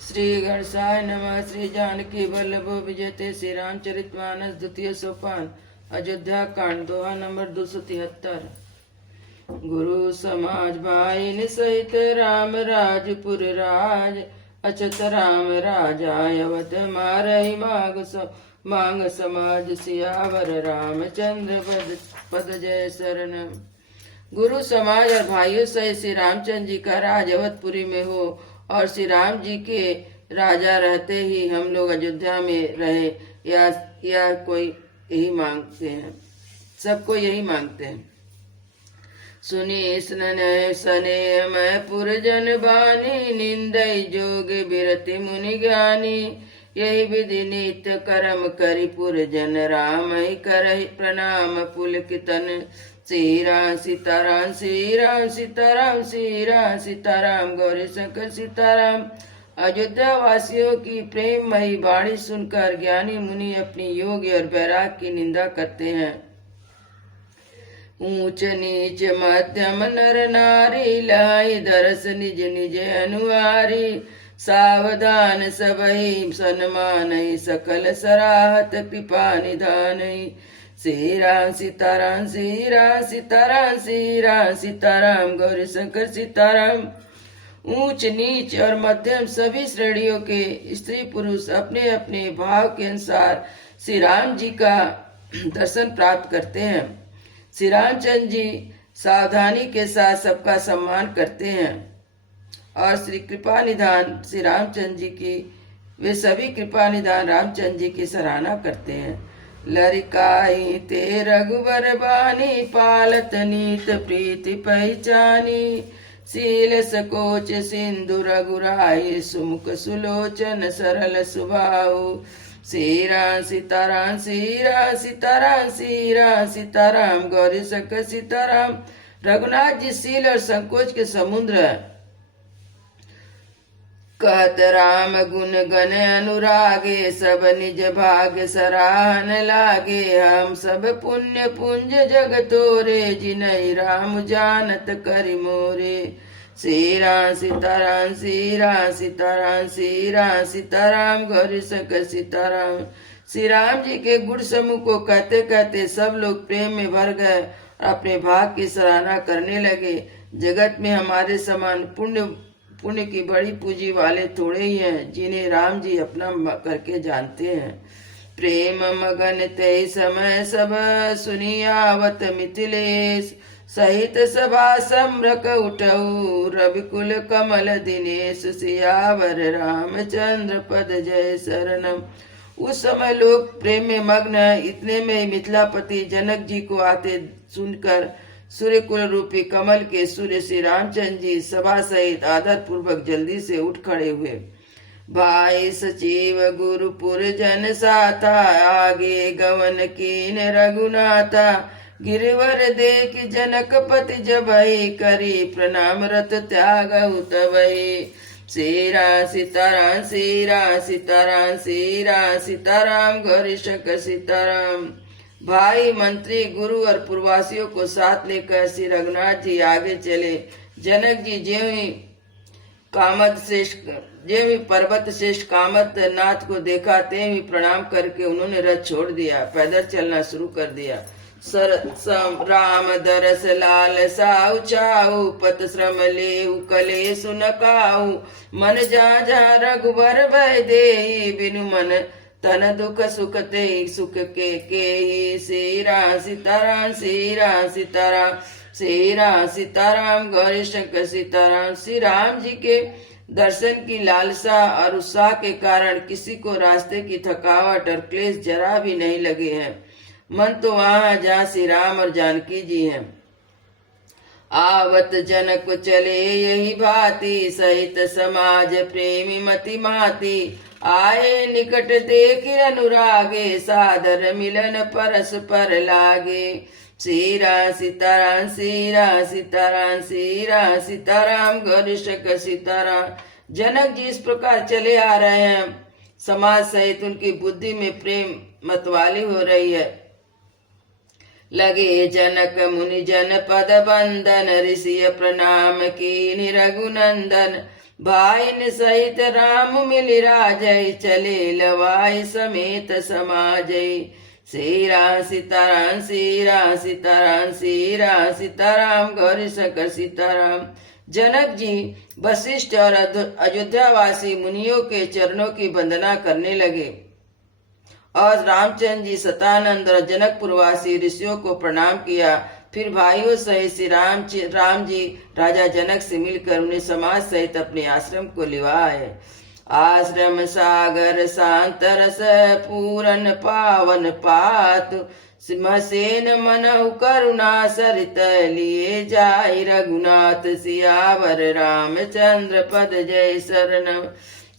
श्री गणेशाय नमः। श्री जानकी वल्लभ विजयते श्री रामचरितमानस द्वितीय सोपान अयोध्या कांड दोहा नंबर 273। गुरु समाज भाई सहित राम राजपुर राज अचत राम राजाय अवध मारहि मांग समाज सियावर रामचंद्र पद जय शरण। गुरु समाज और भाइयों सहित श्री रामचंद्र जी का राज अवधपुरी में हो और श्री राम जी के राजा रहते ही हम लोग अयोध्या में रहे, या कोई यही मांगते हैं, सबको यही मांगते हैं। सुनी सने मैं पुरजन बानी निंदई जोग बिरति मुनि ज्ञानी यही विधि नित्य कर्म करि पुरजन राम ही करहि प्रणाम पुलकितन। श्री राम सीताराम श्री राम सीताराम श्री राम सीताराम गौरी शंकर सीताराम। अयोध्या वासियों की प्रेममयी वाणी सुनकर ज्ञानी मुनि अपनी योग और वैराग की निंदा करते हैं। ऊंच नीच मध्यम नर नारी लाई दरस निज निज अनुहारी सावधान सबहि सन्मान सकल सराहत कृपा निधान। श्री राम सीताराम श्री राम सीताराम श्री राम सीताराम गौरी शंकर सीताराम। ऊंच नीच और मध्यम सभी श्रेणियों के स्त्री पुरुष अपने अपने भाव के अनुसार श्री राम जी का दर्शन प्राप्त करते हैं। श्री रामचंद्र जी सावधानी के साथ सबका सम्मान करते हैं और श्री कृपा निधान श्री रामचंद्र जी की वे सभी कृपा निधान रामचंद्र जी की सराहना करते हैं। लरिकाई ते रघुवर बानी पालत नीत प्रीति पहचानी शील सकोच सिंधु रघुराई सुमुख सुलोचन सरल सुभाऊ। श्री राम सीताराम श्री राम सीताराम श्री राम सीताराम गौरी शंकर सीताराम। रघुनाथ जी शील और संकोच के समुद्र है। कहत राम गुण गण अनुरागे सब निज भाग्य सराहन लागे। हम सब पुण्य पुंज जग तोरे जिनहि राम जानत करि मोरे। श्री राम सीताराम श्री राम सीताराम श्री राम सीताराम गौरी शंकर सीताराम। श्री राम जी के गुण समूह को कहते कहते सब लोग प्रेम में भर गए और अपने भाग की सराहना करने लगे। जगत में हमारे समान पुण्य की बड़ी पूंजी वाले थोड़े ही हैं जिन्हें राम जी अपना करके जानते हैं। प्रेम मगन ते समय सब सुनियावत मिथिलेश सहित सभा सम्रक उठऊ रविकुल कमल दिनेश सियावर रामचंद्र पद जय शरणम। उस समय लोग प्रेम में मग्न है। इतने में मिथिलापति जनक जी को आते सुनकर सूर्य कुल रूपी कमल के सूर्य श्री रामचंद्र जी सभा सहित आदर पूर्वक जल्दी से उठ खड़े हुए। भाई सचिव गुरुपुर जन साथा आगे गवन कीन रघुनाथा गिरवर देख जनक पति जबहि करी प्रणाम रत त्याग तबहि। श्री राम सीताराम श्री राम सीताराम श्री राम सीताराम गौरी शंकर सीताराम। भाई मंत्री गुरु और पूर्ववासियों को साथ लेकर श्री रघुनाथ जी आगे चले। जनक जी ज्यों ही पर्वत श्रेष्ठ कामत नाथ को देखा ते ही प्रणाम करके उन्होंने रथ छोड़ दिया, पैदल चलना शुरू कर दिया। राम दरस लाल साउ चाऊ पत श्रम लेहु कले सुनकाऊ मन जा जा रघुबर भय दे बिनु मन तन दुख सुख ते सुख के। श्री राम सीताराम श्री राम सीताराम श्री राम सीताराम गौरी शंकर सीताराम। श्री राम जी के दर्शन की लालसा और उत्साह के कारण किसी को रास्ते की थकावट और क्लेश जरा भी नहीं लगे हैं। मन तो वहां जहाँ श्री राम और जानकी जी हैं। आवत जनक चले यही भांति सहित समाज प्रेमी मति माती आए निकट देख अनुरागे सादर मिलन परस पर लागे। श्री राम सीताराम श्री राम सीताराम श्री राम सीताराम गौरी शंकर सीताराम। जनक जी इस प्रकार चले आ रहे हैं। समाज सहित उनकी बुद्धि में प्रेम मतवाली हो रही है। लगे जनक मुनि जन पद बंदन ऋषि प्रणाम कीनि रघुनंदन भाइन सहित राम मिलि राजै, चले लवाई समेत समाजै। श्री राम सीताराम, श्री राम सीताराम, श्री राम सीताराम, गौरी शंकर सीताराम। जनक जी वशिष्ठ और अयोध्यावासी मुनियों के चरणों की वंदना करने लगे और रामचंद्र जी सतानंद और जनकपुरवासी ऋषियों को प्रणाम किया। फिर भाइयों सहित श्री राम जी राजा जनक से मिलकर उन्हें समाज सहित अपने आश्रम को लिवाए। आश्रम सागर शांत रस पूरन पावन पातु, सिंहसेन मनहु करुणा सरित, लिए जाय रघुनाथ सियावर रामचंद्र पद जय शरणम।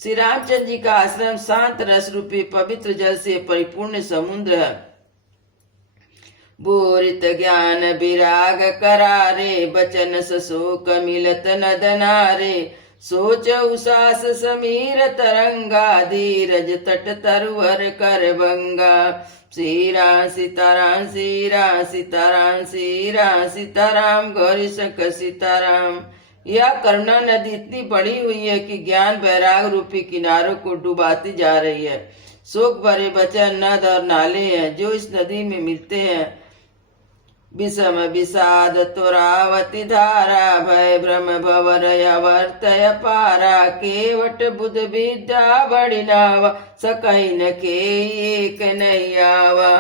श्री रामचंद्र जी का आश्रम शांत रस रूपी पवित्र जल से परिपूर्ण समुद्र है। बोरित ज्ञान विराग करारे, बचन शोक मिलत नद नारे, सोच उसास समीर तरंगा, धीरज तट तरुवर कर बंगा। श्री राम सीताराम, श्री राम सीताराम, श्री राम सीताराम, गौरी शंकर सीताराम। यह करुणा नदी इतनी बड़ी हुई है कि ज्ञान वैराग रूपी किनारों को डुबाती जा रही है। शोक भरे बचन नद और नाले हैं जो इस नदी में मिलते हैं। विषम विषाद तुरावती धारा, भय भ्रम भवरय वर्तय पारा, केवट बुध विद्या बड़ी नावा, सकई न के एक नहीं आवा।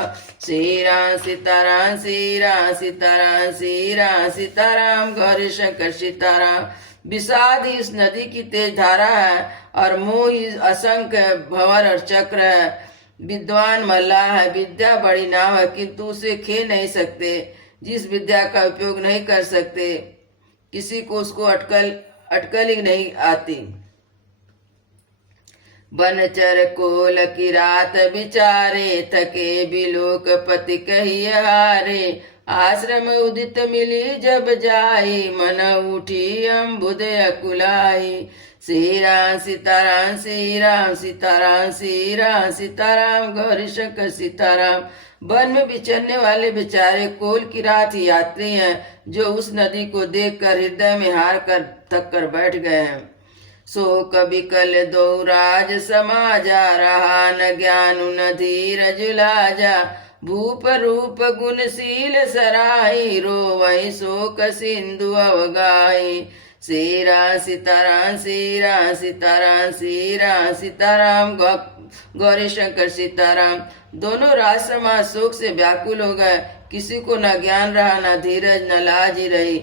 श्री राम सीताराम, श्री राम सीताराम, श्री राम सीताराम, गौरी शंकर सीताराम। विषाद ही इस नदी की तेज धारा है और मोह ही असंख्य भंवर और चक्र है। विद्वान मल्लाह है, विद्या बड़ी नाव है किंतु उसे खे नहीं सकते। जिस विद्या का उपयोग नहीं कर सकते किसी को उसको अटकल ही नहीं आती। बनचर कोल की रात विचारे, थके बिलोक पति कहिए हारे, आश्रम उदित मिली जब जाई, मन उठी अम्बुद अकुलाई। श्री राम सीताराम, श्री राम सीताराम, श्री राम सीताराम, गौरी शंकर सीताराम। वन में विचरने वाले बेचारे कोल की रात यात्री हैं जो उस नदी को देखकर हृदय में हार कर थक कर बैठ गए हैं। सो कभी कल दो राज समाजा, रहा न ज्ञान न धीरज लाजा, भूप रूप गुणशील सराही, रोवई शोक सिंधु अवगाही। श्री राम सीताराम, श्री राम सीताराम, श्री राम सीताराम, गौरी शंकर सीताराम। दोनों राज समाज शोक से व्याकुल हो गए। किसी को न ज्ञान रहा, न धीरज, न लाज ही रही।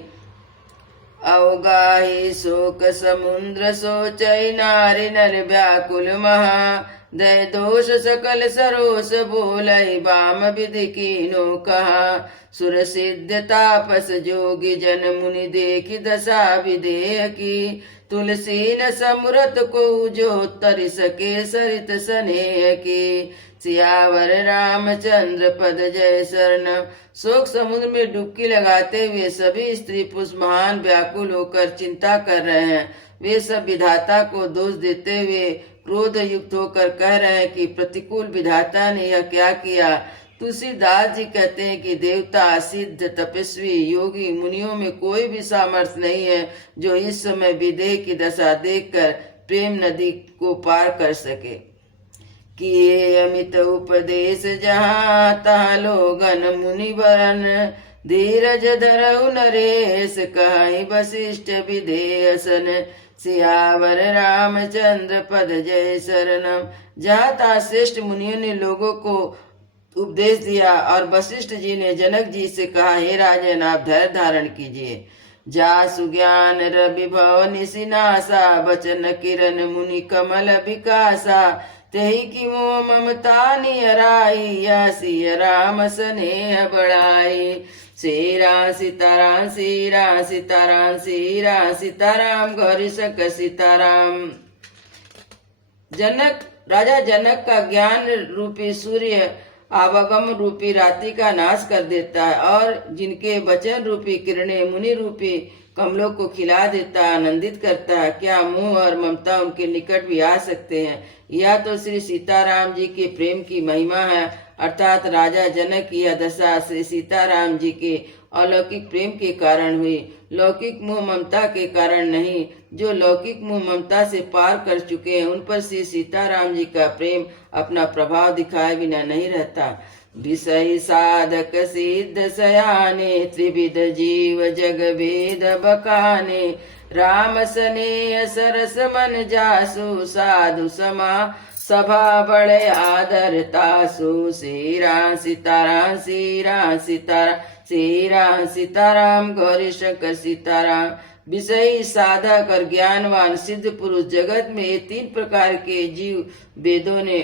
अवगाही शोक समुद्र सोचई, नारी नर व्याकुल महा, दय दोष सकल सरोस बोलई, बाम विधि कीनो कहा। सुर सिद्ध तापस जोगी जन मुनि देखी दशा विदेह की, तुलसी न समृत को जो तर सके सरित स्नेह की। सियावर रामचंद्र पद जय शरणम। शोक समुद्र में डुबकी लगाते हुए सभी स्त्री पुरुष महान व्याकुल होकर चिंता कर रहे हैं। वे सब विधाता को दोष देते हुए क्रोध युक्त होकर कह रहे हैं कि प्रतिकूल विधाता ने यह क्या किया। तुलसीदास जी कहते हैं कि देवता, सिद्ध, तपस्वी, योगी, मुनियों में कोई भी सामर्थ्य नहीं है जो इस समय विदेह की दशा देखकर प्रेम नदी को पार कर सके। किए अमित उपदेश जहाँ तहाँ लोगन मुनि वरन, धीरज धरऊ नरेश कहीं वशिष्ठ विधेयसन। सियावर रामचंद्र पद जय शरणम। जहाँ तहाँ श्रेष्ठ मुनियों ने लोगों को उपदेश दिया और वशिष्ठ जी ने जनक जी से कहा, हे राजन आप धैर्य धारण कीजिए। जा सुज्ञान रवि भव निशिनासा, बचन किरण मुनि कमल विकासा। तेहि की मोह ममता नियराई, या सिय राम स्नेह बढ़ाई। श्री राम सीताराम, श्री राम सीताराम, श्री राम सीताराम, गौरी शंकर सीताराम। राजा जनक का ज्ञान रूपी सूर्य आवागम रूपी रात्रि का नाश कर देता है और जिनके वचन रूपी किरणें मुनि रूपी कमलों को खिला देता, आनंदित करता है। क्या मोह और ममता उनके निकट भी आ सकते हैं? यह तो श्री सीताराम जी के प्रेम की महिमा है अर्थात राजा जनक की यह दशा श्री सीताराम जी के अलौकिक प्रेम के कारण हुई, लौकिक मोह ममता के कारण नहीं। जो लौकिक मोह ममता से पार कर चुके हैं उन पर श्री सीताराम जी का प्रेम अपना प्रभाव दिखाए बिना नहीं रहता। विषय साधक सिद्ध सयाने त्रिविध जीव जग भेद बकाने, राम स्नेह सरस मन जासु साधु समा सभा बड़े आदर तासु। श्री राम सीताराम श्री राम सीताराम श्री राम सीताराम गौरी शंकर सीताराम। विषयी साधक और ज्ञानवान सिद्ध पुरुष जगत में ये 3 प्रकार के जीव वेदों ने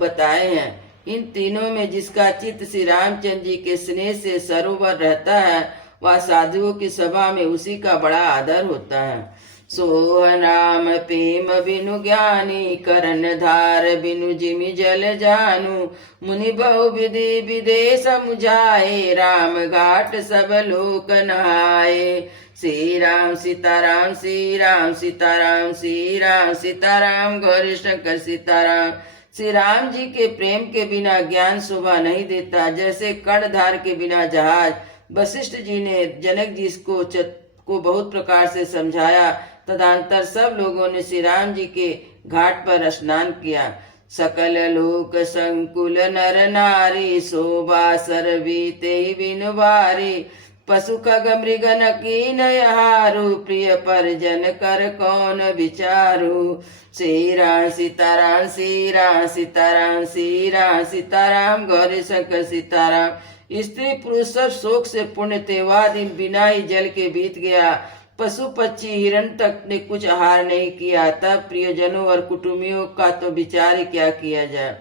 बताए हैं। इन तीनों में जिसका चित्त श्री रामचंद्र जी के स्नेह से सरोवर रहता है वह साधुओं की सभा में उसी का बड़ा आदर होता है। सोहन राम प्रेम बिनु ज्ञानी, करन धार बिनु जिमि जल जानू। मुनि बहु विधि विदेश समुझाए, राम घाट सब लोक नहाए। श्री राम सीताराम श्री राम सीताराम श्री राम सीताराम गौरी शंकर सीताराम। श्री राम जी के प्रेम के बिना ज्ञान शोभा नहीं देता। जैसे कर्णधार के बिना जहाज। वशिष्ठ जी ने जनक जी को बहुत प्रकार से समझाया। तदंतर सब लोगों ने श्री राम जी के घाट पर स्नान किया। सकल लोक संकुल नर नारी, शोभा सरबीते बिनु बारी। पशु खग मृग नकीन हारू, प्रिय परिजन कर कौन विचारू। श्री राम सीताराम श्री राम सीताराम श्री राम सीताराम गौरी शंकर सीताराम। स्त्री पुरुष सब शोक से पुण्य तेवा दिन बिना ही जल के बीत गया। पशु पक्षी हिरण तक ने कुछ आहार नहीं किया। तब प्रियजनों और कुटुंबियों का तो विचार क्या किया जाए।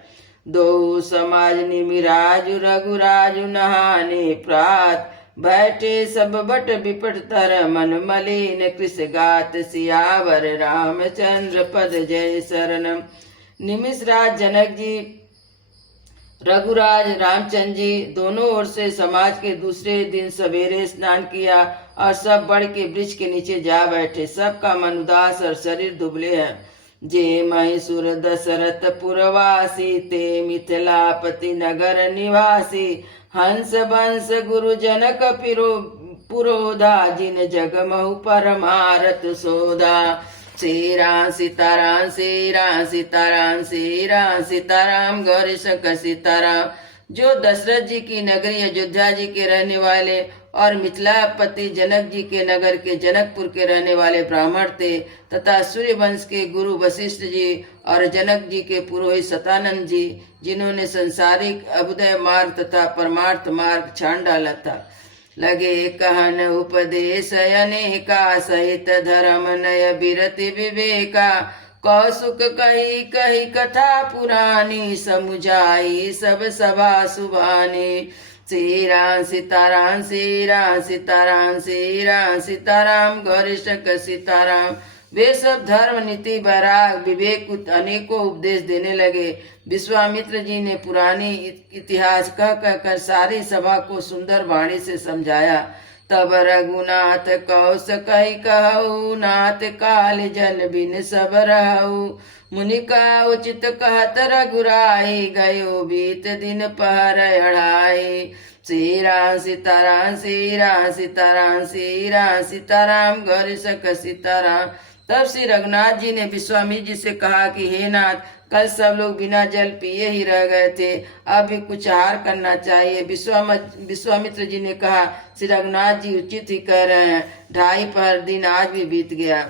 दो समाज निमिराजु रघुराजु नहाने, प्रात बैठे सब बट बिपट तर मन मलिन। कृष गात सियावर रामचंद्र पद जय शरणम। निमिष राज जनक जी, रघुराज रामचंद्र जी दोनों ओर से समाज के दूसरे दिन सवेरे स्नान किया और सब बड़ के वृक्ष के नीचे जा बैठे। सबका मन उदास और शरीर दुबले हैं। जे महिषुर दशरथ पुरवासी, ते मिथिलापति नगर निवासी। हंस बंस गुरु जनक पुरोधा, जिन जग महु परमारथ सोधा। श्री राम सीताराम श्री राम सीताराम श्री राम सीताराम गौरी शंकर सीताराम। जो दशरथ जी की नगरी अयोध्या जी के रहने वाले और मिथिलापति जनक जी के नगर के जनकपुर के रहने वाले ब्राह्मण थे, तथा सूर्य वंश के गुरु वशिष्ठ जी और जनक जी के पुरोहित सतानंद जी, जिन्होंने संसारिक अभ्युदय मार्ग तथा परमार्थ मार्ग छान डाला था। लगे कहन उपदेश अनेका, सहित धर्म नय बिरति विवेका। कौसुक कही कही कथा पुरानी, समुझाई सब सभा सुभानी। श्री राम सीताराम श्री राम सीताराम श्री राम सीताराम गौरी शंकर सीताराम। वे सब धर्म नीति वैराग विवेक अनेकों उपदेश देने लगे। विश्वामित्र जी ने पुरानी इतिहास कह कहकर सारी सभा को सुंदर वाणी से समझाया। तब रघुनाथ कौश कही कहु, नाथ काल जन बिन सब रहु। मुनि का उचित कहत रघुराई, गयो बीत दिन पहर अढ़ाई। श्री राम सीताराम श्री राम सीताराम श्री राम सीताराम गौरी शंकर सीताराम। तब श्री रघुनाथ जी ने विश्वामित्र जी से कहा कि हे नाथ, कल सब लोग बिना जल पिए ही रह गए थे, अब भी कुछ आहार करना चाहिए। विश्वामित्र जी ने कहा, श्री रघुनाथ जी उचित ही कह रहे हैं, 2.5 पहर दिन आज भी बीत गया।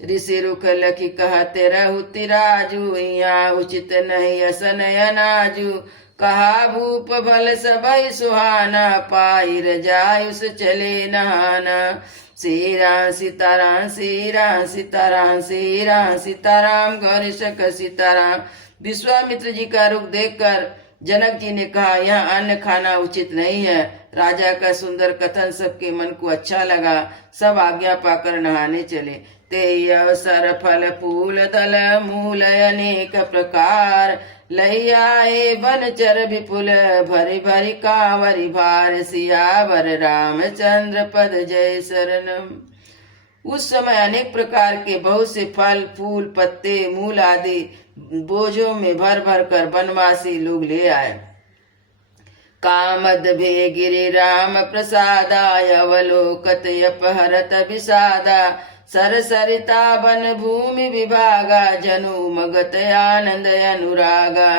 ऋषि रुख लखी कहते रहु तिराजू, यहाँ उचित नहीं असन अनाजू। कहा भूप भल सबई सुहाना, पाई रजायुस चले नहाना। श्री राम सीताराम श्री राम सीताराम श्री राम सीताराम गौरी शंकर सीताराम। विश्वामित्र जी का रुख देखकर जनक जी ने कहा, यहाँ अन्न खाना उचित नहीं है। राजा का सुंदर कथन सबके मन को अच्छा लगा। सब आज्ञा पाकर नहाने चले। ते अवसर फल फूल दल मूल अनेक प्रकार, लई आए वन चर विपुल भरी भरी कांवरी भार। सियावर रामचंद्र पद जय शरणम। उस समय अनेक प्रकार के बहुत से फल फूल पत्ते मूल आदि बोझों में भर भर कर वनवासी लोग ले आए। कामद भे गिरि राम प्रसादाय अवलोकत अपहरत विषादा सरसरिता वन भूमि विभागा जनु मगत आनंद अनुरागा।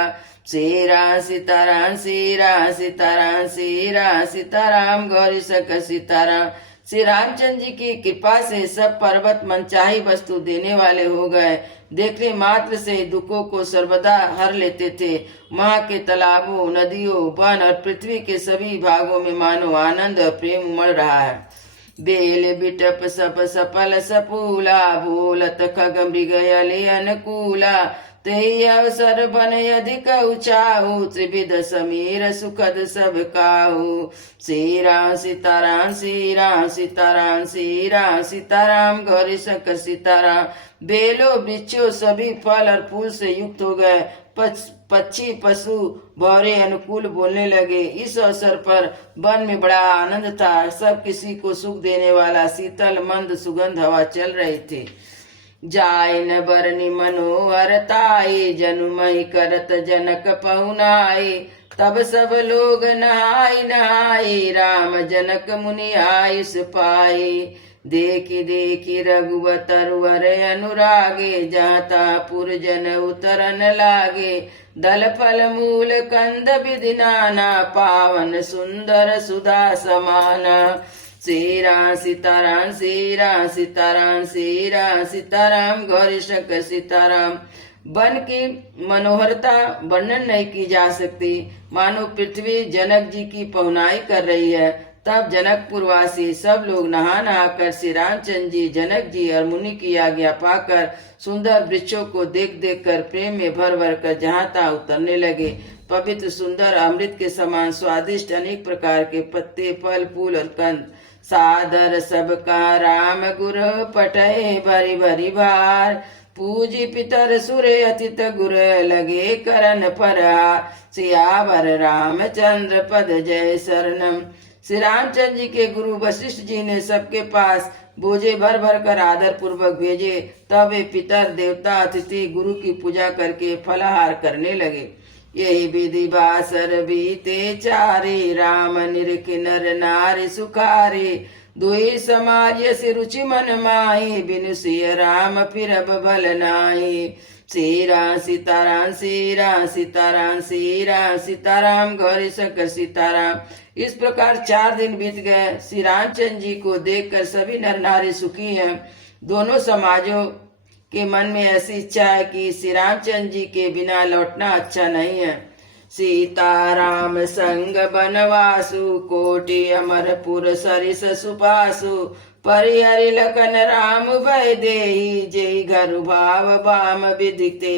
श्री राम सीताराम श्री राम सीताराम श्री राम सीताराम गौरी सक सीताराम। श्री रामचंद्र जी की कृपा से सब पर्वत मनचाही वस्तु देने वाले हो गए। देखने मात्र से दुखों को सर्वदा हर लेते थे। वहाँ के तालाबों, नदियों, वन और पृथ्वी के सभी भागों में मानो आनंद और प्रेम उमड़ रहा है। बेल बिटप सप सफल सपूला बोलत खग मृग अले अनुकूला। ते अवसर बन अधिक उचाहु त्रिविध समीर सुखद सब काहू। श्री राम सीताराम श्री राम सीताराम श्री राम सीताराम गौरी शंकर सीताराम। बेलो वृक्षों सभी फल और फूल से युक्त हो गए। पक्षी पशु भौरे अनुकूल बोलने लगे। इस अवसर पर वन में बड़ा आनंद था। सब किसी को सुख देने वाला शीतल मंद सुगंध हवा चल रही थी। जाय न बरनी मनोहर ताई जनुमहि करत जनक पहुनाई। तब सब लोग नहाई नहाई राम जनक मुनि आयुष पाई। देखी देखी रघुवर वर अनुरागे जाता पुरजन उतरन लागे। दल फल मूल कंद विधि नाना पावन सुंदर सुधा समाना। श्री राम सीताराम श्री राम सीताराम श्री राम सीताराम गौरी शंकर सीताराम। वन की मनोहरता वर्णन नहीं की जा सकती। मानो पृथ्वी जनक जी की पहुनाई कर रही है। तब जनकपुर वासी सब लोग नहा नहा कर श्री रामचंद्र जी, जनक जी और मुनि की आज्ञा पाकर सुंदर वृक्षों को देख देख कर प्रेम में भर भर कर जहाँ तहाँ उतरने लगे। पवित्र सुंदर अमृत के समान स्वादिष्ट अनेक प्रकार के पत्ते, फल, फूल और कंद सादर सबका राम गुरु पटय भरी भरी भार। पूजी पितर सुरे अतित गुर लगे करन परहार। सियावर रामचंद्र पद जय शरणम। श्री रामचंद्र जी के गुरु वशिष्ठ जी ने सबके पास बोझे भर भर कर आदर पूर्वक भेजे। तब वे पितर देवता अतिथि गुरु की पूजा करके फलाहार करने लगे। यही विधि बासर बीते चारे राम निरख नर नारी सुखारे। दुई समाज से रुचि मन माही बिनु सिय राम फिर अब भल नाही। श्री राम सीताराम श्री राम सीताराम श्री राम सीताराम गौरी शंकर सीताराम। इस प्रकार 4 दिन बीत गए। श्री रामचंद्र जी को देखकर सभी नर नारी सुखी हैं। दोनों समाजों के मन में ऐसी इच्छा है कि श्री रामचंद्र जी के बिना लौटना अच्छा नहीं है। सीताराम संग बनवासु कोटि अमरपुर सरिस सुपासु। परिहरि लखन राम भय देहि जय घर भाव बाम विदिते।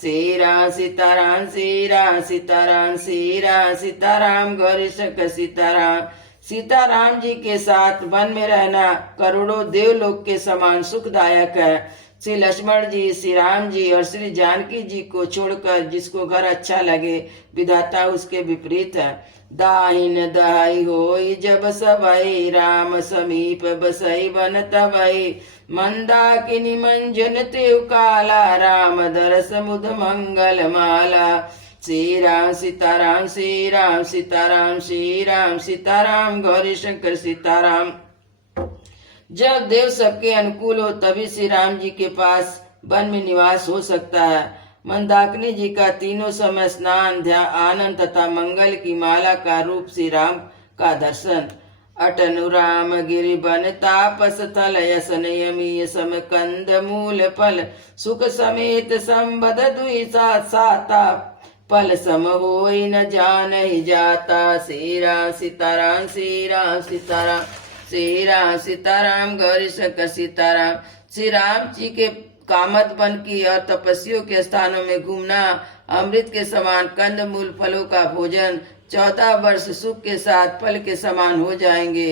श्री राम सीताराम श्री राम सीताराम श्री राम सीताराम गौरी शंकर सीताराम। सीताराम जी के साथ वन में रहना करोड़ों देवलोक के समान सुखदायक है। श्री लक्ष्मण जी, श्री राम जी और श्री जानकी जी को छोड़कर जिसको घर अच्छा लगे विधाता उसके विपरीत है। दाहिन दहाई होई जब सबई राम समीप बसई बन तबई। मंदाकिनी मंजन तेव काला राम दरस मुद मंगल माला। श्री राम सीताराम श्री राम सीताराम श्री राम सीताराम गौरी शंकर सीताराम। जब देव सबके अनुकूल हो तभी श्री राम जी के पास वन में निवास हो सकता है। मंदाकिनी जी का तीनों समय स्नान, ध्यान, आनंद तथा मंगल की माला का रूप श्री राम का दर्शन। अटनु राम गिरि बन तापस थल यसन यमी सम कंद मूल फल। सुख समेत संबद दुई साथ साता पल सम होई न जान ही जाता। श्री राम सीताराम श्री राम सीताराम श्री राम सीताराम गौरी शंकर सीताराम। श्री राम जी के कामत वन की और तपस्वियों के स्थानों में घूमना, अमृत के समान कंद मूल फलों का भोजन 14 वर्ष सुख के साथ फल के समान हो जाएंगे।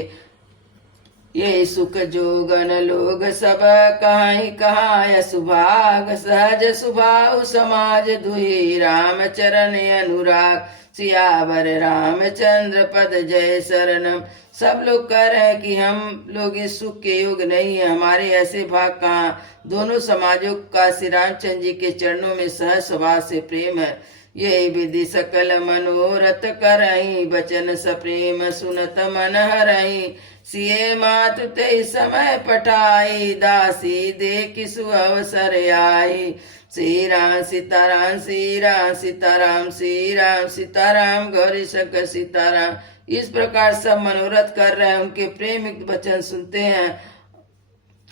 ये सुख जोगन लोग सब कहाई कहाय सुभाग। सहज सुभाव समाज दुही राम चरण अनुराग। सियावर रामचंद्र पद जय शरणम। सब लोग कह रहे हैं कि हम लोग इस सुख के योग्य नहीं है, हमारे ऐसे भाग कहाँ। दोनों समाजों का श्री रामचंद्र जी के चरणों में सहज स्वभाव से प्रेम है। यही विधि सकल मनोरथ करही, बचन सप्रेम सुनत मन हरही। सिए मातु ते समय पठाई, दासी देखि सुअवसर आई। श्री राम सीताराम श्री राम सीताराम श्री राम सीताराम गौरी शंकर सीताराम। इस प्रकार सब मनोरथ कर रहे हैं, उनके प्रेम वचन सुनते हैं।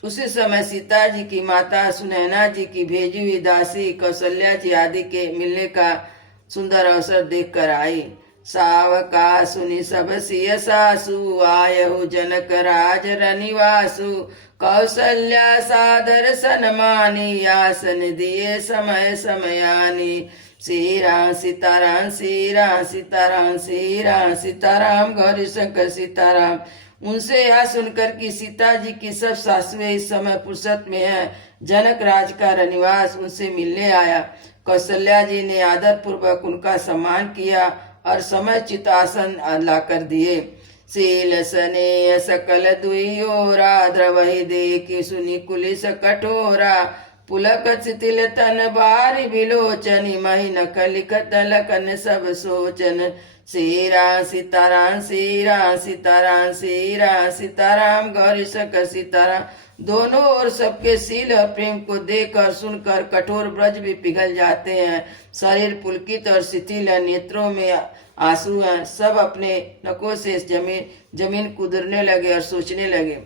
उसी समय सीता जी की माता सुनैना जी की भेजी हुई दासी कौशल्या जी आदि के मिलने का सुंदर अवसर देखकर आई। सावका सुनि सब सिय सासु, आयहु जनक राज रनिवासु। कौशल्या सादर सन्मानी, आसन दिए समय समयानी। श्री राम सीताराम श्री राम सीताराम श्री राम सीताराम गौरी शंकर सीताराम। उनसे यह सुनकर कि सीता जी की सब सासुएं इस समय फुर्सत में है, जनक राज का रनिवास उनसे मिलने आया। कौशल्या जी ने आदर पूर्वक उनका सम्मान किया और समयचित आसन ला कर दिए। शील सने सकल दुइयोरा, द्रवहि देखि सुनि कुलिस कठोरा। पुलक शिथिल तन बारी बिलोचन, मही नख लिखत लखन सब सोचन। श्री राम सीताराम श्री राम सीताराम श्री राम सीताराम गौरी शंकर सीताराम। दोनों ओर सबके शील और प्रेम को देख और सुनकर कठोर ब्रज भी पिघल जाते हैं। शरीर पुलकित और शिथिल है, नेत्रों में आंसू हैं। सब अपने नखों से जमीन कुदरने लगे और सोचने लगे।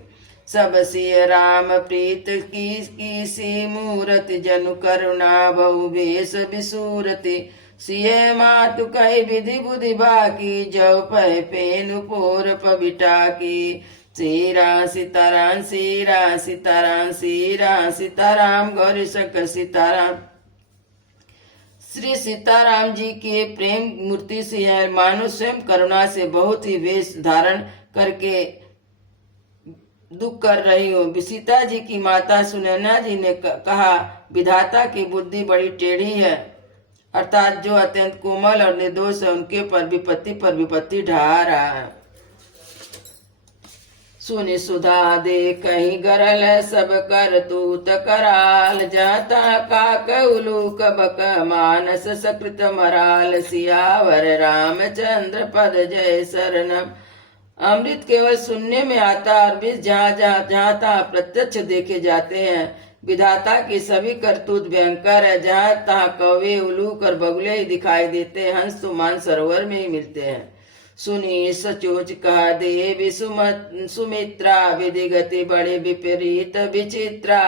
सब सिय राम प्रीत की सी मूरत, जनु करुणा बहु भेष बिसूरति। सिय मातु कहि विधि बुद्धि बाकी, जव पह पेनु पोर पबिटा की। श्री राम सीताराम श्री राम सीताराम श्री राम सीताराम गौरी शंकर सीताराम। श्री सीताराम जी की प्रेम मूर्ति से है, मानो स्वयं करुणा से बहुत ही वेश धारण करके दुख कर रही हो। सीता जी की माता सुनैना जी ने कहा, विधाता की बुद्धि बड़ी टेढ़ी है, अर्थात जो अत्यंत कोमल और निर्दोष है उनके पर विपत्ति ढा रहा है। सुनि सुधा दे कहीं गरल, सब कर तूत कराल। जाता काक उलूक बक, मानस सकृत मराल। सियावर रामचंद्र पद जय शरणम। अमृत केवल सुनने में आता और विष जहाँ तहाँ प्रत्यक्ष देखे जाते हैं। विधाता की सभी करतूत भयंकर है, जहाँ तहाँ कौवे उलूक और बगुले ही दिखाई देते हैं, हंस तो मान सरोवर में ही मिलते हैं। सुनी सचोच कहा देवी सुमित्रा, विधि गति बड़े विपरीत विचित्रा।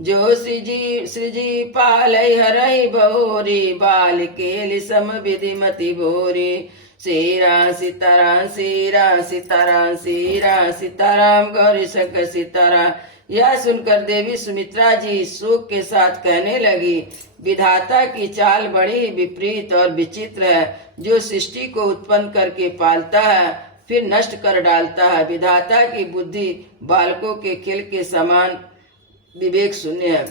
जो सृजी पालय हरहि बहोरी, बाल केलि सम विधि मति भोरी। श्री राम सीताराम श्री राम सीताराम श्री राम सीताराम गौरी शंकर सीताराम। यह सुनकर देवी सुमित्रा जी शोक के साथ कहने लगी, विधाता की चाल बड़ी विपरीत और विचित्र है, जो सृष्टि को उत्पन्न करके पालता है फिर नष्ट कर डालता है। विधाता की बुद्धि बालकों के खेल के समान विवेक शून्य है।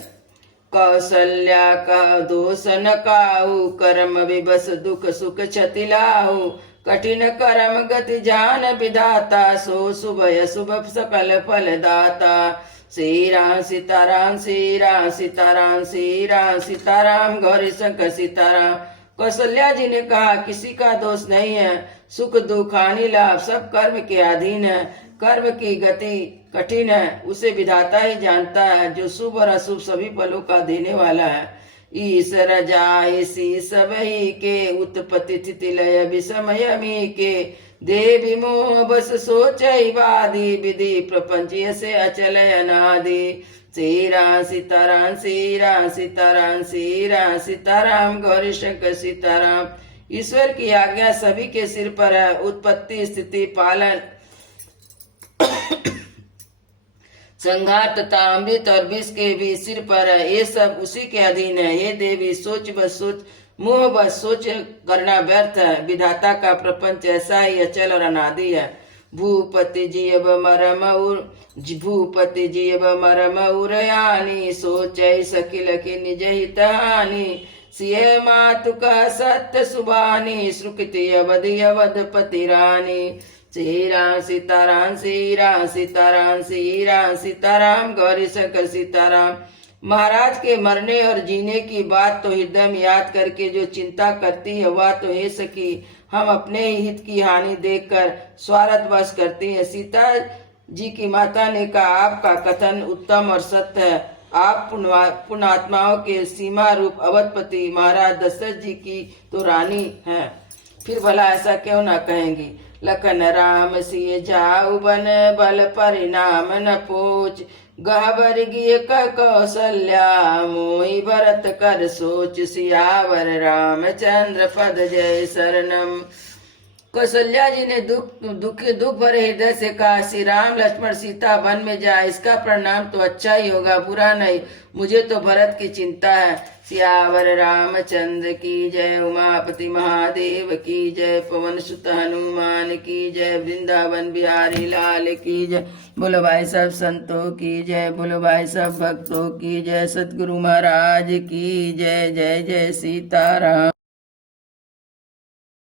कौशल्या का दोष न काहू, कर्म विबस दुख सुख क्षति लाहू। कठिन कर्म गति जान विधाता, सो शुभ शुभ सकल फल दाता। श्री राम सीताराम श्री राम सीताराम श्री राम सीताराम गौरी शंकर सीताराम। कौशल्या जी ने कहा, किसी का दोष नहीं है, सुख दुख हानि लाभ सब कर्म के अधीन है। कर्म की गति कठिन है, उसे विधाता ही जानता है, जो शुभ और अशुभ सभी फलों का देने वाला है। ईश्वर जाय सी सब ही के, उत्पत्ति स्थिति लय विषमय मी के। देवी मोह बस सोचहि बाधी, विधि प्रपंच से अचल अनादि। श्री राम सीताराम श्री राम सीताराम श्री राम सीताराम गौरी शंकर सीताराम। ईश्वर की आज्ञा सभी के सिर पर है, उत्पत्ति स्थिति पालन संघार तथा अमृत और विष के भी सिर पर है, ये सब उसी के अधीन है। ये देवी सोच बस सोच मोह बस सोच करना व्यर्थ है। विधाता का प्रपंच ऐसा ही अचल और अनादि है। भूपति जीव मरम उरयानी, सोचै सकिल की निज हित हानि। सिय मातु का सत्य सुबानी सुकृति अवधि अवधपति रानी। श्री राम सीताराम श्री राम सीताराम श्री राम सीताराम गौरी शंकर सीताराम। महाराज के मरने और जीने की बात तो हृदय में याद करके जो चिंता करती है वह तो हे सखी हम अपने ही हित की हानि देखकर स्वार्थवश करती है। सीता जी की माता ने कहा आपका कथन उत्तम और सत्य है। आप पुण्यात्माओं के सीमा रूप अवधपति महाराज दशरथ जी की तो रानी हैं, फिर भला ऐसा क्यों ना कहेंगी। लखन राम सिय जाऊ बन बल परिणाम न पोच गहबर गिय कौशल्या मोहि भरत कर सोच सियावर रामचंद्र पद जय शरणम। कौशल्या जी ने दुख भरे हृदय से कहा श्री राम लक्ष्मण सीता वन में जाए, इसका परिणाम तो अच्छा ही होगा, बुरा नहीं। मुझे तो भरत की चिंता है। सियावर रामचंद्र की जय, उमापति महादेव की जय, पवन सुत हनुमान की जय, वृंदावन बिहारी लाल की जय। बोलो भाई सब संतों की जय, बोलो भाई सब भक्तों की जय, सतगुरु महाराज की जय। जय जय सीताराम।